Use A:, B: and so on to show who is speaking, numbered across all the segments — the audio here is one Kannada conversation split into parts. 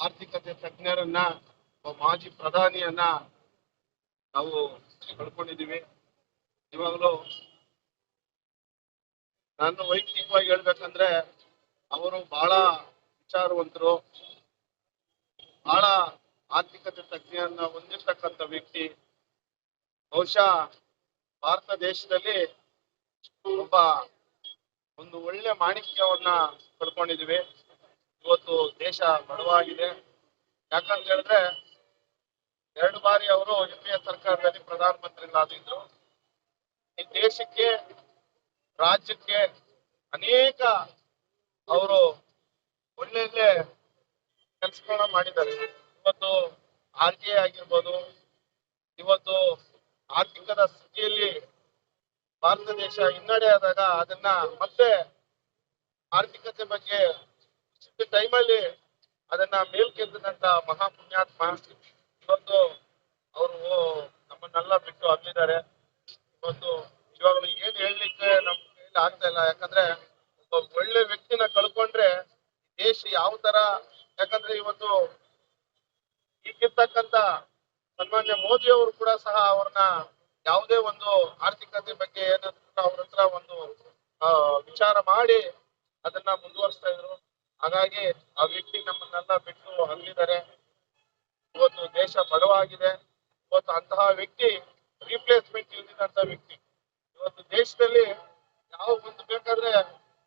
A: ನಾಯಕನನ್ನ ತಜ್ಞರನ್ನ ಮಾಜಿ ಪ್ರಧಾನಿಯನ್ನ ನಾವು ಕಳ್ಕೊಂಡಿದ್ದೀವಿ. ಇವಾಗಲೂ ನಾನು ವೈಯಕ್ತಿಕವಾಗಿ ಹೇಳ್ಬೇಕಂದ್ರೆ ಅವರು ಬಹಳ ವಿಚಾರವಂತರು. ಬಹಳ ಆರ್ಥಿಕತೆ ತಜ್ಞರನ್ನ ಹೊಂದಿರ್ತಕ್ಕಂಥ ವ್ಯಕ್ತಿ. ಬಹುಶಃ ಭಾರತ ದೇಶದಲ್ಲಿ ಒಬ್ಬ ಒಂದು ಒಳ್ಳೆ ಮಾಣಿಕ್ಯವನ್ನ ಪಡ್ಕೊಂಡಿದೀವಿ ಇವತ್ತು ದೇಶ ಬಡವಾಗಿದೆ. ಯಾಕಂತ ಹೇಳಿದ್ರೆ ಎರಡು ಬಾರಿ ಅವರು ಯು ಪಿ ಎ ಸರ್ಕಾರದಲ್ಲಿ ಪ್ರಧಾನಮಂತ್ರಿಗಳಾಗಿದ್ರು. ಈ ದೇಶಕ್ಕೆ, ರಾಜ್ಯಕ್ಕೆ ಅನೇಕ ಅವರು ಒಳ್ಳೊಳ್ಳೆ ಕೆಲಸಗಳನ್ನ ಮಾಡಿದ್ದಾರೆ. ಇವತ್ತು ಆರ್ ಟಿ ಆಗಿರ್ಬೋದು, ಇವತ್ತು ಆರ್ಥಿಕದ ಸ್ಥಿತಿಯಲ್ಲಿ ಭಾರತ ದೇಶ ಹಿನ್ನಡೆ ಆದಾಗ ಅದನ್ನ ಮತ್ತೆ ಆರ್ಥಿಕತೆ ಬಗ್ಗೆ ಟೈಮಲ್ಲಿ ಅದನ್ನ ಮೇಲ್ಕೆದ್ದಂತ ಮಹಾಪುಣ್ಯಾತ್ಮ ಇವತ್ತು ಅವರು ನಮ್ಮನ್ನೆಲ್ಲ ಬಿಟ್ಟು ಅಲ್ಲಿದ್ದಾರೆ. ಇವತ್ತು ಇವಾಗಲೂ ಏನ್ ಹೇಳಲಿಕ್ಕೆ ನಮ್ ಕೈಲಿ ಆಗ್ತಾ ಇಲ್ಲ. ಯಾಕಂದ್ರೆ ಒಬ್ಬ ಒಳ್ಳೆ ವ್ಯಕ್ತಿನ ಕಳ್ಕೊಂಡ್ರೆ ದೇಶ ಯಾವ ತರ ಯಾಕಂದ್ರೆ ಇವತ್ತು ಈಗಿರ್ತಕ್ಕಂತ ಸನ್ಮಾನ್ಯ ಮೋದಿ ಅವರು ಕೂಡ ಸಹ ಅವ್ರನ್ನ ಯಾವುದೇ ಒಂದು ಆರ್ಥಿಕತೆ ಬಗ್ಗೆ ಏನಾದ್ರು ಅವ್ರ ಹತ್ರ ಒಂದು ಆ, ವಿಚಾರ ಮಾಡಿ ಅದನ್ನ ಮುಂದುವರಿಸ್ತಾ ಇದ್ರು. ಹಾಗಾಗಿ ಆ ವ್ಯಕ್ತಿ ನಮ್ಮನ್ನೆಲ್ಲ ಬಿಟ್ಟು ಅಲ್ಲಿದ್ದಾರೆ. ಇವತ್ತು ದೇಶ ಬಡವಾಗಿದೆ. ಇವತ್ತು ಅಂತಹ ವ್ಯಕ್ತಿ ರಿಪ್ಲೇಸ್ಮೆಂಟ್ ಇಲ್ಲದಂತ ವ್ಯಕ್ತಿ. ಇವತ್ತು ದೇಶದಲ್ಲಿ ಯಾವ ಒಂದು ಬೇಕಾದ್ರೆ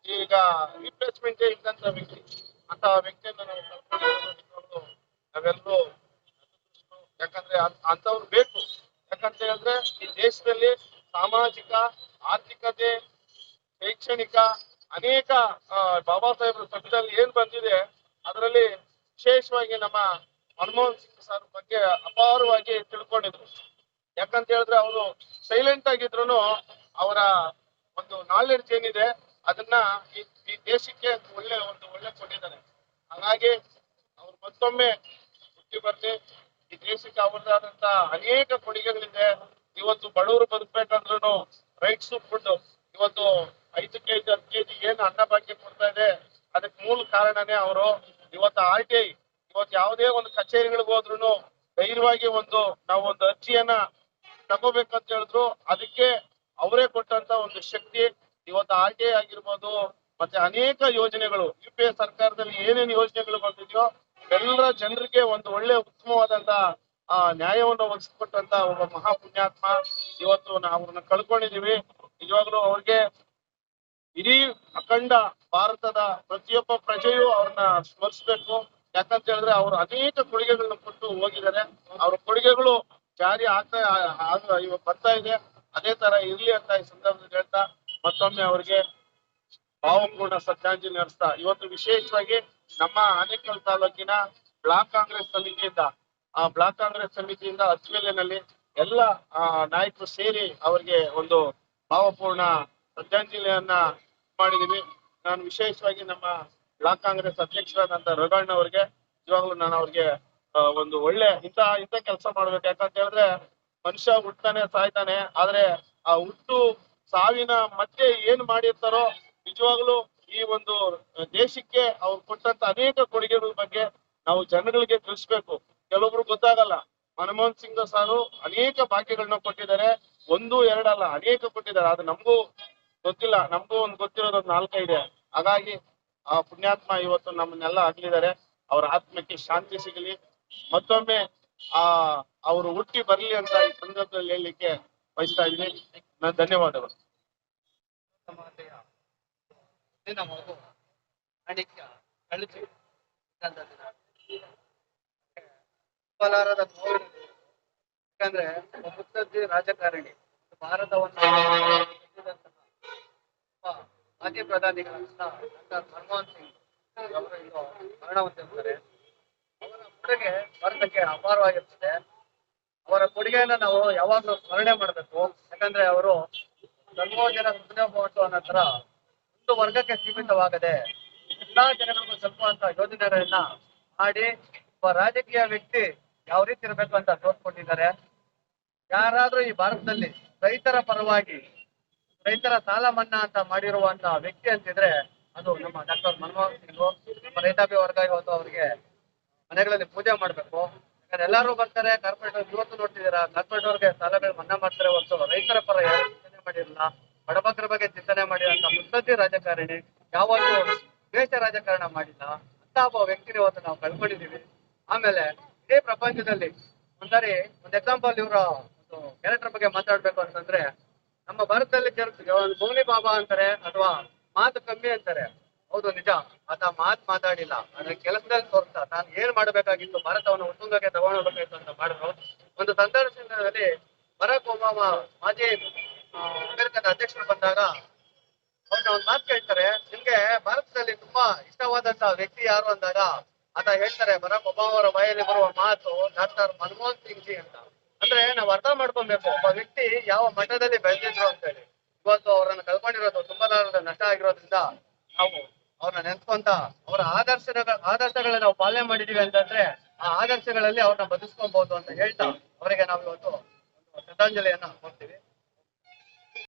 A: ಈಗ ರಿಪ್ಲೇಸ್ಮೆಂಟ್ ಇದ್ದಂತ ವ್ಯಕ್ತಿ. ಅಂತಹ ವ್ಯಕ್ತಿಯನ್ನು ನಾವು ನಾವೆಲ್ಲರೂ ಯಾಕಂದ್ರೆ ಅಂತವ್ರು ಬೇಕು. ಯಾಕಂತ ಹೇಳಿದ್ರೆ ಈ ದೇಶದಲ್ಲಿ ಸಾಮಾಜಿಕ, ಆರ್ಥಿಕತೆ, ಶೈಕ್ಷಣಿಕ ಅನೇಕ ಬಾಬಾ ಸಾಹೇಬ್ರ ಸಂವಿಧಾನ ಏನ್ ಬಂದಿದೆ, ಅದರಲ್ಲಿ ವಿಶೇಷವಾಗಿ ನಮ್ಮ ಮನಮೋಹನ್ ಸಿಂಗ್ ಸರ್ ಬಗ್ಗೆ ಅಪಾರವಾಗಿ ತಿಳ್ಕೊಂಡಿದ್ರು. ಯಾಕಂತ ಹೇಳಿದ್ರೆ ಅವರು ಸೈಲೆಂಟ್ ಆಗಿದ್ರು ಅವರ ಒಂದು ನಾಲೆಡ್ಜ್ ಏನಿದೆ, ಅದನ್ನ ಈ ದೇಶಕ್ಕೆ ಒಳ್ಳೆ ಒಂದು ಒಳ್ಳೆ ಕೊಟ್ಟಿದ್ದಾರೆ. ಹಾಗಾಗಿ ಅವ್ರು ಮತ್ತೊಮ್ಮೆ ಹುಟ್ಟಿ ಬರ್ಲಿ, ಈ ದೇಶಕ್ಕೆ ಅವ್ರದಾದಂತ ಅನೇಕ ಕೊಡುಗೆಗಳಿದೆ. ಇವತ್ತು ಬಡವರು ಬದುಕಬೇಕಂದ್ರು ರೈಟ್ಸ್ ಫುಡ್ ಕಾರಣನೇ ಅವರು ಇವತ್ತು ಆರ್ ಟಿ ಐ, ಇವತ್ತು ಯಾವುದೇ ಒಂದು ಕಚೇರಿಗಳಿಗೆ ಹೋದ್ರು ಧೈರ್ಯವಾಗಿ ಒಂದು ನಾವು ಒಂದು ಅರ್ಜಿಯನ್ನ ತಗೋಬೇಕಂತ ಹೇಳಿದ್ರು. ಅದಕ್ಕೆ ಅವರೇ ಕೊಟ್ಟಂತ ಒಂದು ಶಕ್ತಿ ಇವತ್ತು ಆರ್ ಟಿ ಐ ಆಗಿರ್ಬೋದು, ಮತ್ತೆ ಅನೇಕ ಯೋಜನೆಗಳು, ಯು ಪಿ ಎ ಸರ್ಕಾರದಲ್ಲಿ ಏನೇನು ಯೋಜನೆಗಳು ಬಂದಿದೆಯೋ, ಎಲ್ಲರ ಜನರಿಗೆ ಒಂದು ಒಳ್ಳೆ ಉತ್ತಮವಾದಂತ, ಆ, ನ್ಯಾಯವನ್ನು ಒದಗಿಸಿಕೊಟ್ಟಂತ ಒಬ್ಬ ಮಹಾ ಪುಣ್ಯಾತ್ಮ ಇವತ್ತು ನಾವು ಅವ್ರನ್ನ ಕಳ್ಕೊಂಡಿದೀವಿ ನಿಜವಾಗ್ಲೂ ಅವ್ರಿಗೆ ಇಡೀ ಅಖಂಡ ಭಾರತದ ಪ್ರತಿಯೊಬ್ಬ ಪ್ರಜೆಯೂ ಅವ್ರನ್ನ ಸ್ಮರಿಸ್ಬೇಕು. ಯಾಕಂತ ಹೇಳಿದ್ರೆ ಅವರು ಅನೇಕ ಕೊಡುಗೆಗಳನ್ನ ಕೊಟ್ಟು ಹೋಗಿದ್ದಾರೆ. ಅವ್ರ ಕೊಡುಗೆಗಳು ಜಾರಿ ಆಗ್ತಾ ಆಗ- ಇವಾಗ ಬರ್ತಾ ಇದೆ. ಅದೇ ತರ ಇರ್ಲಿ ಅಂತ ಈ ಸಂದರ್ಭದಲ್ಲಿ ಹೇಳ್ತಾ ಮತ್ತೊಮ್ಮೆ ಅವ್ರಿಗೆ ಭಾವಪೂರ್ಣ ಶ್ರದ್ಧಾಂಜಲಿ ನಡೆಸ್ತಾ ಇವತ್ತು ವಿಶೇಷವಾಗಿ ನಮ್ಮ ಆನೇಕಲ್ ತಾಲೂಕಿನ ಬ್ಲಾಕ್ ಕಾಂಗ್ರೆಸ್ ಸಮಿತಿಯಿಂದ, ಆ ಬ್ಲಾಕ್ ಕಾಂಗ್ರೆಸ್ ಸಮಿತಿಯಿಂದ ಅಚ್ವೇಲಿನಲ್ಲಿ ಎಲ್ಲ ನಾಯಕರು ಸೇರಿ ಅವರಿಗೆ ಒಂದು ಭಾವಪೂರ್ಣ ಶ್ರದ್ಧಾಂಜಲಿಯನ್ನ ಮಾಡಿದೀವಿ. ನಾನು ವಿಶೇಷವಾಗಿ ನಮ್ಮ ಬ್ಲಾಕ್ ಕಾಂಗ್ರೆಸ್ ಅಧ್ಯಕ್ಷರಾದಂತ ರಘಣ್ಣ ಅವರಿಗೆ ನಿಜವಾಗ್ಲೂ ನಾನು ಅವ್ರಿಗೆ ಒಂದು ಒಳ್ಳೆ ಇಂತ ಇಂತ ಕೆಲಸ ಮಾಡ್ಬೇಕು. ಯಾಕಂತ ಹೇಳಿದ್ರೆ ಮನುಷ್ಯ ಹುಟ್ತಾನೆ, ಸಾಯ್ತಾನೆ. ಆದ್ರೆ ಆ ಹುಟ್ಟು ಸಾವಿನ ಮಧ್ಯೆ ಏನ್ ಮಾಡಿರ್ತಾರೋ, ನಿಜವಾಗ್ಲೂ ಈ ಒಂದು ದೇಶಕ್ಕೆ ಅವ್ರು ಕೊಟ್ಟಂತ ಅನೇಕ ಕೊಡುಗೆಗಳ ಬಗ್ಗೆ ನಾವು ಜನಗಳಿಗೆ ತಿಳಿಸ್ಬೇಕು. ಕೆಲವೊಬ್ರು ಗೊತ್ತಾಗಲ್ಲ. ಮನಮೋಹನ್ ಸಿಂಗ್ ಸಾರು ಅನೇಕ ಭಾಗ್ಯಗಳನ್ನ ಕೊಟ್ಟಿದ್ದಾರೆ. ಒಂದು, ಎರಡಲ್ಲ, ಅನೇಕ ಕೊಟ್ಟಿದ್ದಾರೆ. ಅದು ನಮಗೂ ಗೊತ್ತಿಲ್ಲ, ನಮಗೂ ಒಂದು ಗೊತ್ತಿರೋದು ಒಂದು ನಾಲ್ಕೈದೆ ಹಾಗಾಗಿ ಆ ಪುಣ್ಯಾತ್ಮ ಇವತ್ತು ನಮ್ಮನ್ನೆಲ್ಲ ಅಗಲಿದ್ದಾರೆ. ಅವರ ಆತ್ಮಕ್ಕೆ ಶಾಂತಿ ಸಿಗಲಿ. ಮತ್ತೊಮ್ಮೆ ಆ, ಅವರು ಹುಟ್ಟಿ ಬರಲಿ ಅಂತ ಈ ಸಂದರ್ಭದಲ್ಲಿ ಹೇಳಲಿಕ್ಕೆ ಬಯಸ್ತಾ ಇದ್ದೀನಿ. ನಾನು ಧನ್ಯವಾದಗಳು.
B: ಕೋಲಾರದ. ಯಾಕಂದ್ರೆ ಮುತ್ಸದ್ದಿ ರಾಜಕಾರಣಿ, ಭಾರತವನ್ನು ಮಾಜಿ ಪ್ರಧಾನಿಗಳಂತ ಡಾಕ್ಟರ್ ಮನಮೋಹನ್ ಸಿಂಗ್ ಅವರು ಇಂದು ಮರಣ ಹೊಂದಿರ್ತಾರೆ ಅವರ ಕೊಡುಗೆ ಭಾರತಕ್ಕೆ ಅಪಾರವಾಗಿರ್ತದೆ. ಅವರ ಕೊಡುಗೆಯನ್ನ ನಾವು ಯಾವಾಗ್ಲೂ ಸ್ಮರಣೆ ಮಾಡಬೇಕು. ಯಾಕಂದ್ರೆ ಅವರು ಸರ್ವೋಜನ ಜನ ಸುಖಿನೋ ಭವಂತು ಅನ್ನೋ ತರ ಒಂದು ವರ್ಗಕ್ಕೆ ಸೀಮಿತವಾಗದೆ ಎಲ್ಲಾ ಜನಗಳಿಗೂ ತಲುಪುವಂತ ಯೋಜನೆಗಳನ್ನ ಮಾಡಿ ಒಬ್ಬ ರಾಜಕೀಯ ವ್ಯಕ್ತಿ ಯಾವ ರೀತಿ ಇರಬೇಕು ಅಂತ ತೋರ್ಸ್ಕೊಂಡಿದ್ದಾರೆ ಯಾರಾದ್ರೂ ಈ ಭಾರತದಲ್ಲಿ ರೈತರ ಪರವಾಗಿ ರೈತರ ಸಾಲ ಮನ್ನಾ ಅಂತ ಮಾಡಿರುವಂತ ವ್ಯಕ್ತಿ ಅಂತಿದ್ರೆ ಅದು ನಮ್ಮ ಡಾಕ್ಟರ್ ಮನಮೋಹನ್ ಸಿಂಗ್ ನಮ್ಮ ರೈತಾಪಿ ವರ್ಗ ಇವತ್ತು ಅವರಿಗೆ ಮನೆಗಳಲ್ಲಿ ಪೂಜೆ ಮಾಡ್ಬೇಕು. ಯಾಕಂದ್ರೆ ಎಲ್ಲರೂ ಬರ್ತಾರೆ ಕಾರ್ಪೊರೇಟ್ ಇವತ್ತು ನೋಡ್ತಿದ್ದೀರಾ ಕಾರ್ಪೊರೇಟ್ ಅವ್ರಿಗೆ ಸಾಲಗಳು ಮನ್ನಾ ಮಾಡ್ತಾರೆ ಹೊರತು ರೈತರ ಪರ ಯಾರು ಚಿಂತನೆ ಮಾಡಿರಲಿಲ್ಲ ಬಡಬಗ್ರ ಬಗ್ಗೆ ಚಿಂತನೆ ಮಾಡಿರಂತ ಮುತ್ಸದ್ದಿ ರಾಜಕಾರಣಿ ಯಾವತ್ತು ದ್ವೇಷ ರಾಜಕಾರಣ ಮಾಡಿಲ್ಲ. ಅಂತ ಒಬ್ಬ ವ್ಯಕ್ತಿನ ಇವತ್ತು ನಾವು ಕಳ್ಕೊಂಡಿದ್ದೀವಿ. ಆಮೇಲೆ ಇಡೀ ಪ್ರಪಂಚದಲ್ಲಿ ಒಂದ್ಸಾರಿ ಒಂದ್ ಎಕ್ಸಾಂಪಲ್ ಇವರ, ಒಂದು ಕ್ಯಾರೆಕ್ಟರ್ ಬಗ್ಗೆ ಮಾತಾಡ್ಬೇಕು ಅಂತಂದ್ರೆ ನಮ್ಮ ಭಾರತದಲ್ಲಿ ಭೂಮಿ ಬಾಬಾ ಅಂತಾರೆ ಅಥವಾ ಮಾತು ಕಮ್ಮಿ ಅಂತಾರೆ. ಹೌದು, ನಿಜ. ಆತ ಮಾತ್ ಮಾತಾಡಿಲ್ಲ. ಆದ್ರೆ ಕೆಲಸದಲ್ಲಿ ತೋರ್ತಾ ನಾನು ಏನ್ ಮಾಡಬೇಕಾಗಿತ್ತು? ಭಾರತವನ್ನು ಉತ್ತುಂಗಕ್ಕೆ ತಗೊಂಡೋಗ್ಬೇಕಾಗಿತ್ತು ಅಂತ ಮಾಡಿದ್ರು. ಒಂದು ಸಂದರ್ಶನದಲ್ಲಿ ಬರಾಕ್ ಒಬಾಮ ಮಾಜಿ ಅಮೆರಿಕದ ಅಧ್ಯಕ್ಷರು ಬಂದಾಗ ಅವ್ರನ್ನ ಒಂದ್ ಮಾತು ಕೇಳ್ತಾರೆ. ನಿಮ್ಗೆ ಭಾರತದಲ್ಲಿ ತುಂಬಾ ಇಷ್ಟವಾದಂತ ವ್ಯಕ್ತಿ ಯಾರು ಅಂದಾಗ ಆತ ಹೇಳ್ತಾರೆ, ಬರಾಕ್ ಒಬಾಮ ಅವರ ಬಾಯಲ್ಲಿ ಬರುವ ಮಾತು ಡಾಕ್ಟರ್ ಮನಮೋಹನ್ ಸಿಂಗ್ ಜಿ ಅಂತ. ಅಂದ್ರೆ ನಾವ್ ಅರ್ಥ ಮಾಡ್ಕೊಬೇಕು. ಒಬ್ಬ ವ್ಯಕ್ತಿ ಯಾವ ಮಠದಲ್ಲಿ ಬೆಳೆದಿದ್ರು ಅಂತ ಹೇಳಿ ಇವತ್ತು ಅವರನ್ನ ಕಳ್ಕೊಂಡಿರೋದು ತುಂಬಾ ನಷ್ಟ ಆಗಿರೋದ್ರಿಂದ ನಾವು ಅವ್ರನ್ನ ನೆನ್ಸ್ಕೊಂತ ಅವರ ಆದರ್ಶಗಳ ಆದರ್ಶಗಳನ್ನ ನಾವು ಪಾಲನೆ ಮಾಡಿದೀವಿ ಅಂತಂದ್ರೆ ಆ ಆದರ್ಶಗಳಲ್ಲಿ ಅವ್ರನ್ನ ಬದುಸ್ಕೊಬಹುದು ಅಂತ ಹೇಳ್ತಾ ಅವರಿಗೆ ನಾವು ಇವತ್ತು ಶ್ರದ್ಧಾಂಜಲಿಯನ್ನ